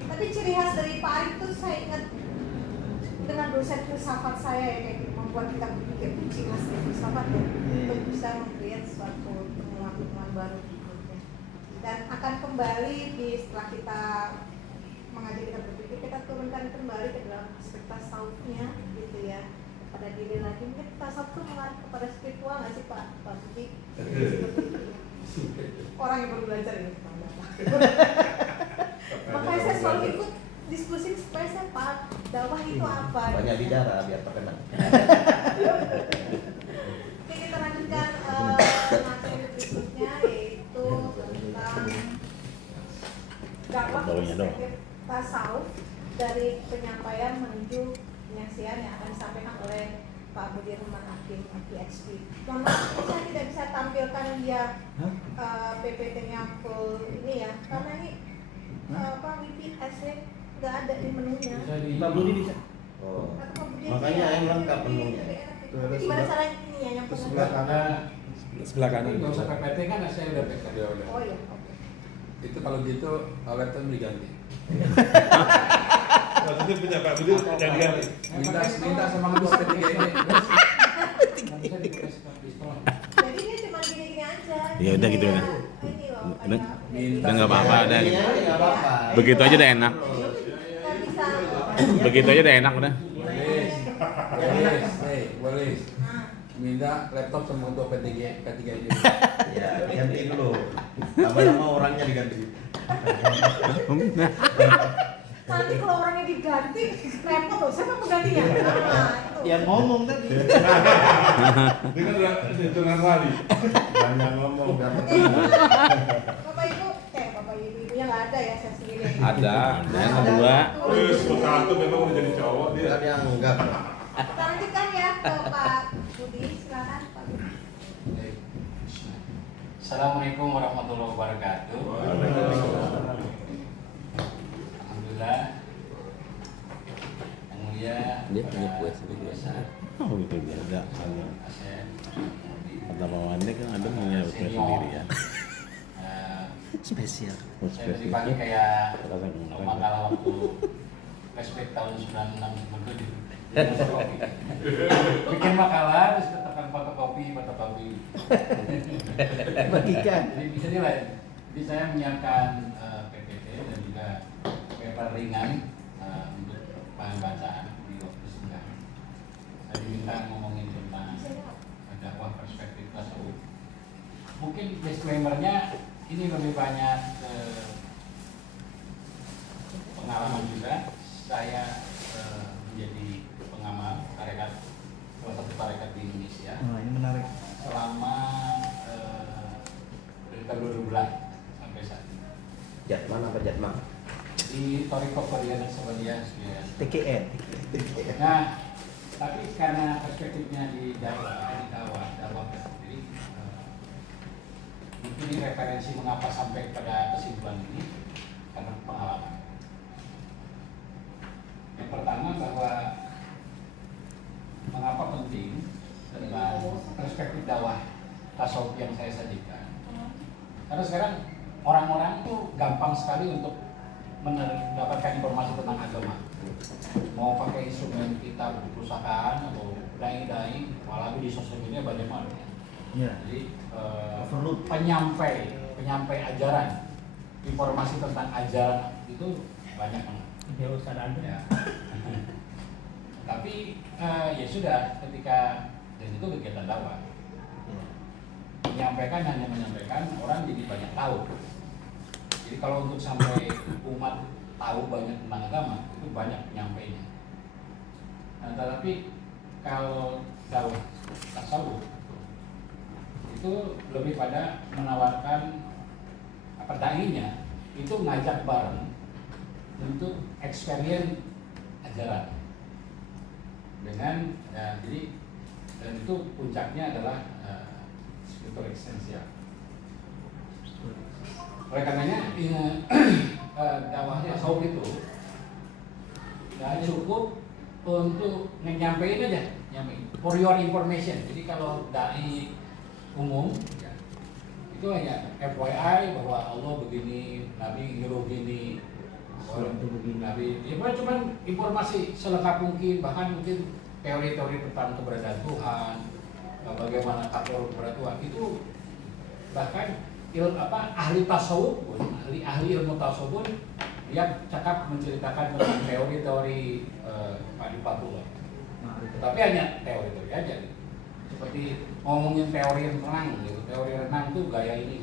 Tapi ciri khas dari Pak Arif itu saya ingat dengan dosen filsafat saya ya, kayak gitu, membuat kita berpikir ciri khas dari filsafat ya, untuk bisa membuat suatu temuan-temuan baru berikutnya. Dan akan kembali setelah kita mengajak kita berpikir, kita turunkan kembali ke dalam aspek tasawufnya gitu ya, pada diri lagi. Mungkin tasawuf itu mengarah kepada spiritual nggak sih Pak Buki? Orang yang baru belajar ini makanya saya selalu ikut diskusi supaya saya paham dakwah itu apa. Banyak bicara biar terkenal. Oke, kita lanjutkan materi berikutnya yaitu tentang dari penyampaian menuju penyaksian yang akan disampaikan oleh Pak Budirman Hakim PhD. Mohon maaf, saya tidak bisa tampilkan dia PPT-nya full ini ya, karena ini WPS nggak ada di menunya. Bisa di Pak Budi bisa. Oh. Atau Pak Budi Makanya ya, yang lengkap lebih menunya. enak. Gimana cara ini ya yang Sebelah kanan. Sebelah kanan. Nggak usah PPT kan saya udah pegang. Ya udah. Oh iya, oke. Itu kalau gitu laptop diganti. Maksudnya punya Pak Budi jangan diganti. Minta sama ketua P3 ini. Nggak bisa dikasih pistol. Jadi dia cuma gini-gini aja. Ya udah gitu Kayak udah. ini loh, Udah. kayak- Udah nggak apa-apa, udah. Iya, nggak apa-apa. Begitu aja udah enak. Nggak bisa. Begitu aja udah enak udah. Boleh. Nah, Minta laptop sama ketua P3 ini. Ya, ganti dulu. Lama-lama orangnya diganti. nanti kalau orangnya diganti, repot loh. Siapa penggantinya? Nah, itu. Yang ngomong tadi. Dengan hitungan wali. Banyak ngomong dan Bapak Ibu, Bapak Ibunya nggak ada ya, saya sendiri. Ada yang kedua. Wih, satu memang udah jadi cowok dia. Ada yang enggak. Kita lanjutkan ya ke Pak Budi, silakan Pak Budi. Assalamualaikum warahmatullahi wabarakatuh. Alhamdulillah. Yang mulia Dia punya para kue sendiri. besar, Oh gitu dia ada. Asen, Kata Pak Wandi kan ada punya kue sendiri ya. Spesial. Oh, Saya tadi spesial. pagi kayak Kata saya kemarin. makalah waktu flashback tahun 96 97. Bikin makalah terus ketekan fotokopi. Bagikan. Jadi bisa nilai. Jadi saya menyiapkan PPT dan juga paper ringan untuk bahan bacaan di waktu senggang. Saya diminta ngomongin tentang dakwah perspektif tasawuf. Mungkin disclaimer-nya ini lebih banyak pengalaman juga. Saya menjadi pengamal tarekat, salah satu tarekat di Indonesia Nah, ini menarik. selama dari tahun 2012 sampai saat ini Jatman apa Jatman? di Toriko Korea dan Sawadiyah. TKN. Nah, tapi karena perspektifnya di dakwah sendiri, ini referensi mengapa sampai pada kesimpulan ini karena pengalaman. Yang pertama bahwa mengapa penting tentang perspektif dakwah tasawuf yang saya sajikan. Karena sekarang orang-orang tuh gampang sekali untuk mendapatkan informasi tentang agama. Mau pakai instrumen kitab perusahaan atau dai-dai, apalagi di sosial media banyak banget. Ya. Jadi Overload. penyampai ajaran, informasi tentang ajaran itu banyak banget. Dia usah ada. Ya. Tapi ya sudah, ketika dan itu kegiatan dakwah. Menyampaikan hanya menyampaikan, orang jadi banyak tahu. Jadi kalau untuk sampai umat tahu banyak tentang agama, itu banyak penyampainya. Nah, tetapi kalau dakwah tasawuf itu lebih pada menawarkan apa dai-nya itu ngajak bareng untuk experience ajaran dengan jadi dan itu puncaknya adalah spiritual esensial. Oleh karenanya dakwah tasawuf itu nggak cukup untuk nyampein aja, nyampein for your information. Jadi kalau dai umum ya, itu hanya FYI bahwa Allah begini, Nabi nyuruh gini, Nabi ya cuman informasi selengkap mungkin, bahkan mungkin teori-teori tentang keberadaan Tuhan, bagaimana kategori keberadaan Tuhan itu bahkan ahli tasawuf pun, ahli ilmu tasawuf pun dia cakap menceritakan tentang teori-teori Fatullah. Tapi hanya teori-teori aja gitu. Seperti ngomongin teori renang gitu. Teori renang tuh gaya ini.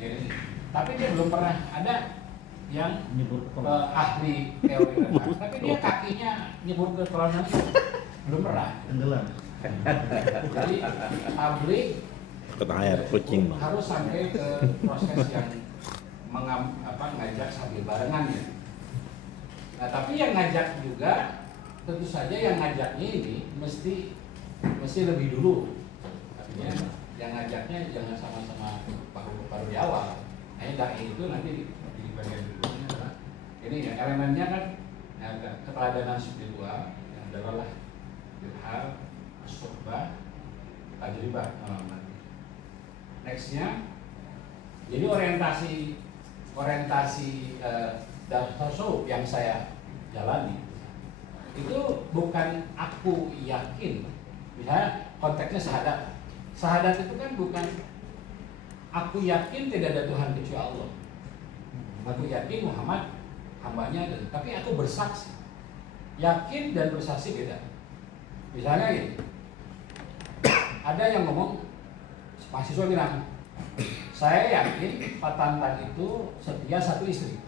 Tapi dia belum pernah ada yang ahli teori renang. Tapi dia kakinya nyebur ke kolam renang belum pernah. Tenggelam. Jadi tabligh Air kucing. harus sampai ke proses yang ngajak sambil barengan ya. Nah, tapi yang ngajak juga tentu saja yang ngajaknya ini mesti lebih dulu. Artinya yang ngajaknya jangan sama-sama baru di awal. Hanya dai itu nanti di bagian berikutnya adalah ini ya elemennya kan ya, keteladanan spiritual yang adalah ilham, as-suhbah, tajribah. Nextnya, jadi orientasi tasawuf yang saya jalani itu bukan aku yakin. Misalnya konteksnya syahadat itu kan bukan aku yakin tidak ada Tuhan kecuali Allah. Aku yakin Muhammad hambanya, tapi aku bersaksi. Yakin dan bersaksi beda. Misalnya gini, ada yang ngomong, mahasiswa bilang, saya yakin Pak Tantan itu setia satu istri.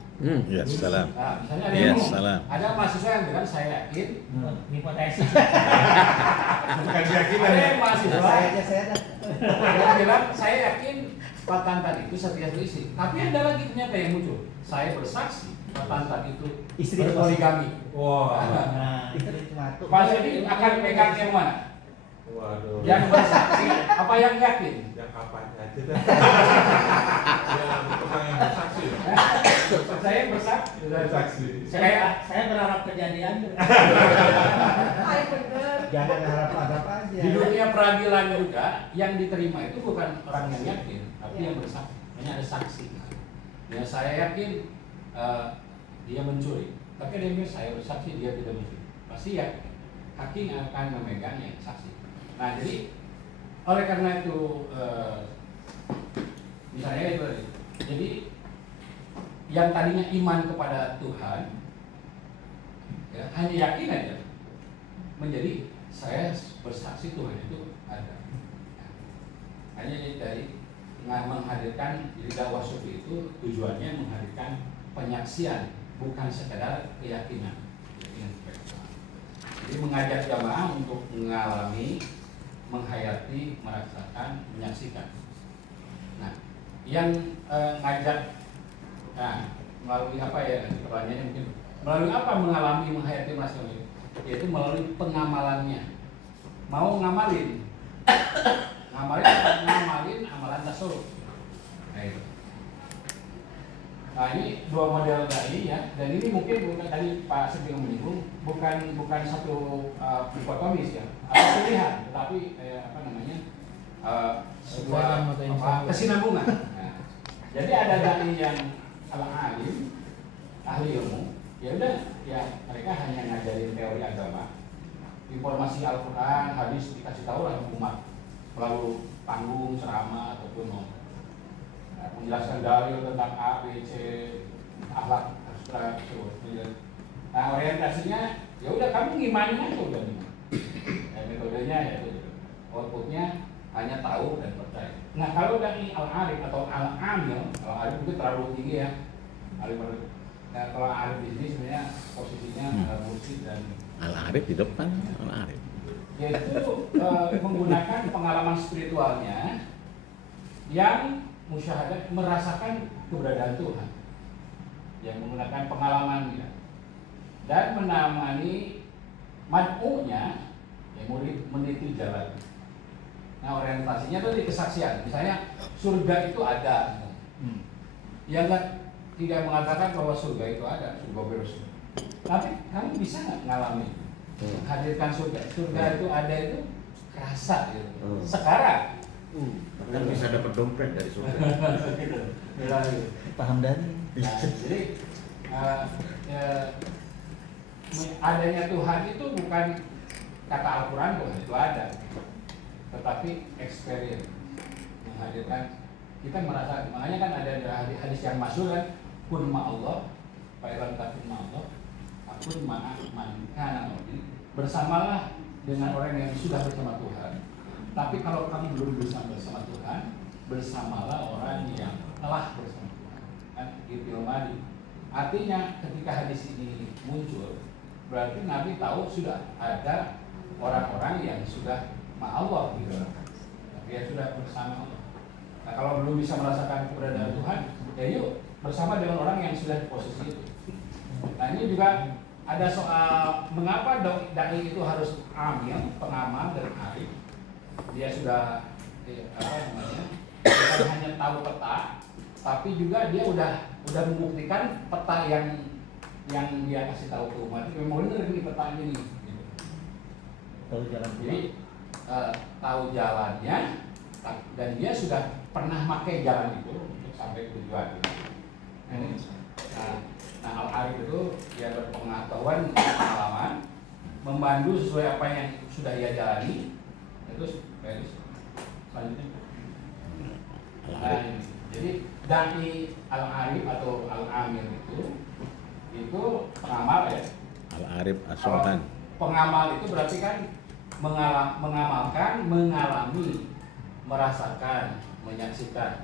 Ya, salam. Nah, misalnya ada yang ngomong, salam. ada mahasiswa yang bilang saya yakin. Hipotesis. Bukan keyakinan. Ada yang mahasiswa Saya yang bilang saya yakin Pak Tantan itu setia satu istri. Tapi ada lagi ternyata yang muncul, saya bersaksi Pak Tantan itu Istri berpoligami. Wah. Nah, istri cuma satu. Mas ini akan pegang yang mana? Waduh. Yang bersaksi apa yang yakin? Yang apanya aja dah. Yang tukang yang bersaksi. Saya bersaksi. Bersaksi. Saya berharap kejadian. Hai bener. Jangan harap-harap aja. Di dunia peradilan juga yang diterima itu bukan orang yang yakin, tapi yang bersaksi. Hanya ada saksi. Ya saya yakin dia mencuri, tapi ada yang bilang saya bersaksi dia tidak mencuri. Pasti ya hakim akan memegang yang saksi. Nah jadi oleh karena itu misalnya itu tadi. Jadi yang tadinya iman kepada Tuhan ya, hanya yakin aja menjadi saya bersaksi Tuhan itu ada. Hanya dari menghadirkan, jadi dakwah sufi itu tujuannya menghadirkan penyaksian, bukan sekedar keyakinan. Jadi mengajak jamaah untuk mengalami, menghayati, merasakan, menyaksikan. Nah, yang ngajak, melalui apa ya? Pertanyaannya mungkin melalui apa mengalami, menghayati, merasakan? Yaitu melalui pengamalannya. Mau ngamalin amalan tasawuf. Nah ini dua model tadi ya, dan ini mungkin bukan tadi Pak Sebelum menyinggung, bukan satu dikotomis ya, atau pilihan, tetapi sebuah kesinambungan. Nah, jadi ada dai yang alim, ahli ilmu, ya udah ya mereka hanya ngajarin teori agama, informasi Al-Quran, hadis dikasih tahu lah umat melalui panggung, ceramah ataupun menjelaskan dalil tentang A, B, C, akhlak, abstrak, nah orientasinya ya udah kamu ngimani aja udah nih. Metodenya ya itu, outputnya hanya tahu dan percaya. Nah kalau dari al-arif atau al-amil, kalau arif itu terlalu tinggi ya, arif. Nah kalau arif di sini sebenarnya posisinya mursyid dan Al-Arif di depan, Al-Arif. Yaitu menggunakan pengalaman spiritualnya yang musyahadah, merasakan keberadaan Tuhan, yang menggunakan pengalamannya dan menamani mad'unya, yang murid meniti jalan. Nah orientasinya itu di kesaksian, misalnya surga itu ada, yang tidak mengatakan bahwa surga itu ada, surga berusung. Tapi kamu bisa nggak ngalami hadirkan surga? Surga itu ada itu kerasa gitu. Sekarang kan bisa dapat dompet dari surga. Paham Dani. Nah, jadi adanya Tuhan itu bukan kata Al-Quran Tuhan itu ada, tetapi experience menghadirkan kita merasa. Makanya kan ada hadis yang masyhur kan, kun ma'allah fa'ilam takun ma'allah akun ma'aman kana maudi, bersamalah dengan orang yang sudah bersama Tuhan. Tapi kalau kamu belum bersama Tuhan, bersamalah orang yang telah bersama Tuhan. Kan gitu madi. Artinya ketika hadis ini muncul, berarti Nabi tahu sudah ada orang-orang yang sudah ma'allah gitu. Dia sudah bersama Allah. Nah kalau belum bisa merasakan keberadaan Tuhan, ya yuk bersama dengan orang yang sudah di posisi itu. Nah ini juga ada soal mengapa dai itu harus amil, pengamal dan arif. Dia sudah bukan hanya tahu peta, tapi juga dia udah membuktikan peta yang dia kasih tahu ke umat. Memang benar ini peta ini. Gitu. Tahu jalan pulang. Jadi tahu jalannya dan dia sudah pernah pakai jalan itu untuk sampai tujuan. Nah, Al-Arif itu dia berpengetahuan, pengalaman, membantu sesuai apa yang sudah ia jalani. Terus selanjutnya. Jadi dai Al-Arif atau Al-Amir itu pengamal ya. Al-Arif As-Sultan. Pengamal itu berarti kan mengamalkan, mengalami, merasakan, menyaksikan.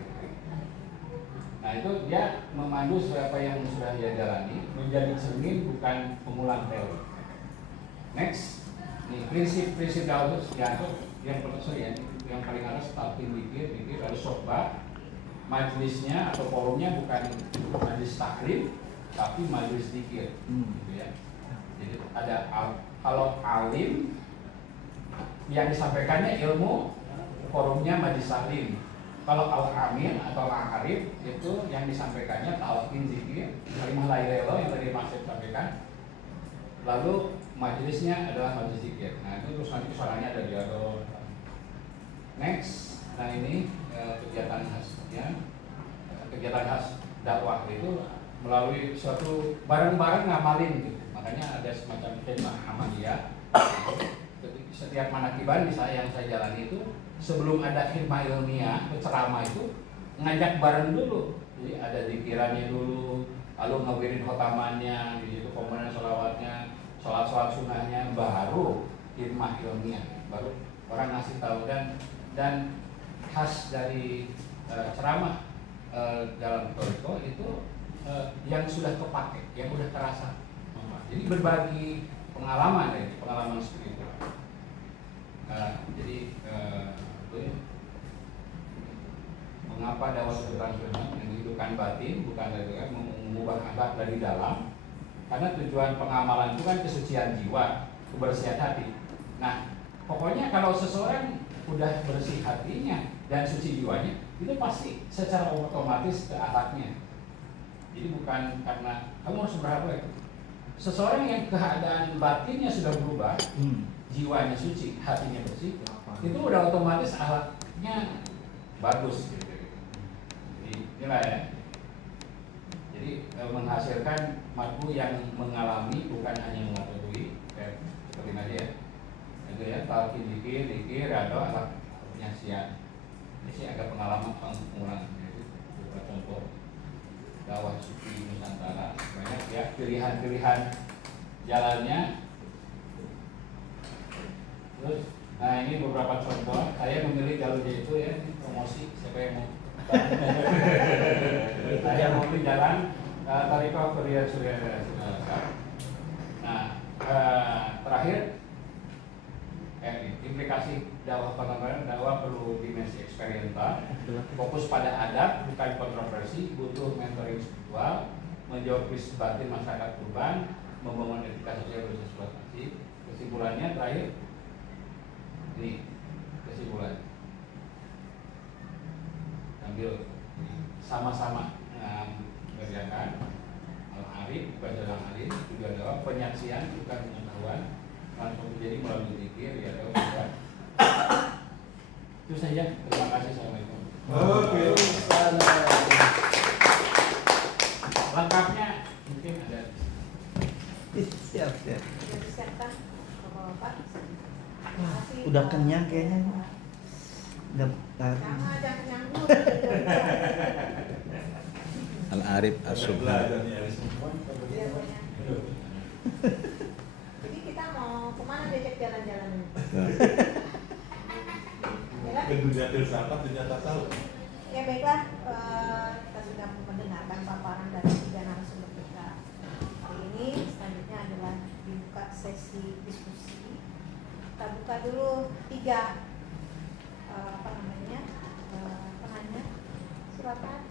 Nah itu dia memandu sesuai apa yang sudah dia jalani, menjadi cermin bukan pengulang teori. Next, nih prinsip-prinsip dakwah yang paling atas talqin dikir lalu sohbah, majelisnya atau forumnya bukan majelis taklim tapi majelis dikir, gitu ya. Jadi ada kalau alim yang disampaikannya ilmu, forumnya majelis taklim. Kalau al-amil atau al-arif itu yang disampaikannya talqin zikir, kalimah la ilaha illallah yang tadi Mas sampaikan. Lalu majelisnya adalah majelis zikir. Nah itu terus nanti suaranya ada dialog. Next, nah ini kegiatan khasnya, kegiatan khas dakwah itu melalui suatu bareng-bareng ngamalin gitu. Makanya ada semacam tema amaliyah. Setiap manakiban yang saya jalani itu sebelum ada khidmah ilmiah, ceramah itu ngajak bareng dulu. Jadi ada zikirannya dulu, lalu ngawirin khotamannya, di situ komponen sholawatnya, sholat sunnahnya, baru khidmah ilmiah, baru orang ngasih tahu. Dan khas dari ceramah dalam toriko itu yang sudah kepake, yang sudah terasa. Jadi berbagi pengalaman seperti itu. Jadi mengapa dakwah transformasi menghidupkan batin bukan dari mengubah akhlak dari dalam, karena tujuan pengamalan itu kan kesucian jiwa, kebersihan hati. Nah pokoknya kalau seseorang udah bersih hatinya dan suci jiwanya, itu pasti secara otomatis ke akhlaknya. Jadi bukan karena kamu harus berapa itu. Seseorang yang keadaan batinnya sudah berubah, jiwanya suci, hatinya bersih, itu udah otomatis akhlaknya bagus gitu. Jadi inilah ya. Jadi menghasilkan madhu yang mengalami bukan hanya mengetahui, seperti tadi ya. Itu ya, talqin dikir atau akhlak penyaksian. Ini sih agak pengalaman pengulangan. Itu beberapa contoh dakwah sufi Nusantara. Banyak ya pilihan-pilihan jalannya. Terus, nah ini beberapa contoh. Saya memilih jalurnya itu ya, promosi siapa yang mau. Saya mau pilih jalan Tariqah Kuliah Surya. Nah, terakhir implikasi dakwah kontemporer. Dakwah perlu dimensi eksperiental, fokus pada adab bukan kontroversi, butuh mentoring spiritual, menjawab krisis batin masyarakat urban, membangun etika sosial bersesuaian. Kesimpulannya terakhir ini kesimpulan, ambil sama-sama mengerjakan al-arif bukan jalan arif, juga adalah penyaksian bukan pengetahuan, langsung menjadi melalui zikir ya adalah. Itu saja, terima kasih. Assalamualaikum. Oke. Lengkapnya mungkin ada. Siap. Sudah disiapkan Bapak-bapak. Terima kasih. Udah kenyang kayaknya. Udah Jangan ada kenyang dulu. Al-Arif As-Sultan. Iya, banyak. Jadi kita mau kemana diajak jalan-jalan ini? Dunia filsafat, dunia tasawuf. Ya baiklah, kita sudah mendengarkan paparan dari 3 narasumber kita hari ini. Selanjutnya adalah dibuka sesi diskusi. Kita buka dulu 3 penanya. Silakan.